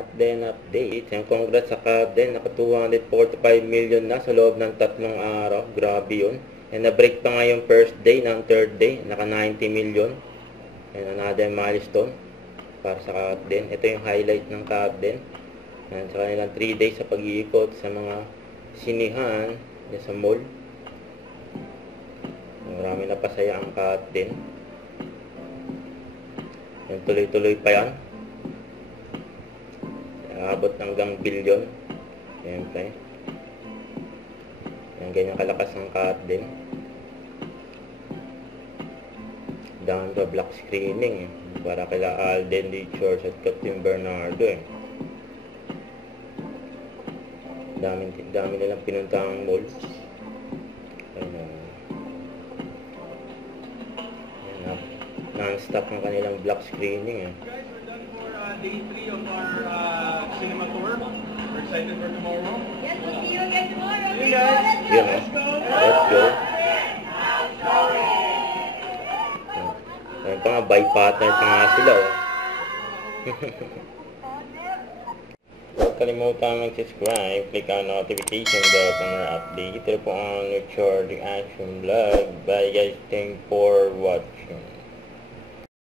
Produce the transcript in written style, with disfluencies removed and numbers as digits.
Hotden update. And congrats sa Hotden. Naka 245 million na sa loob ng 3 araw. Grabe yun. And na-break pa nga yung first day ng third day. Naka 90 million. And another milestone para sa Hotden. Ito yung highlight ng Hotden. And sa kanilang 3 days sa pag-iikot sa mga sinihan sa mall. Marami na pasaya ang Hotden. And tuloy-tuloy pa yan. Abot hanggang billion. Siyempre. Yan, ganyan kalakas ang Hotden. Down to black screening para kila Alden Richards at Captain Bernardo dami nilang pinuntang mall. Non-stop ang kanilang black screening Guys, we're done for day 3 of our cinema tour. We're excited for tomorrow. Yes, we'll see you again tomorrow. See you guys. Let's go. Let's go. Ayun pa nga, by partner pa nga sila. Huwag kalimutan mag-subscribe, click ang notification bell para more update. Ito po ang Richard Reaction Vlog. Bye guys, thanks for watching.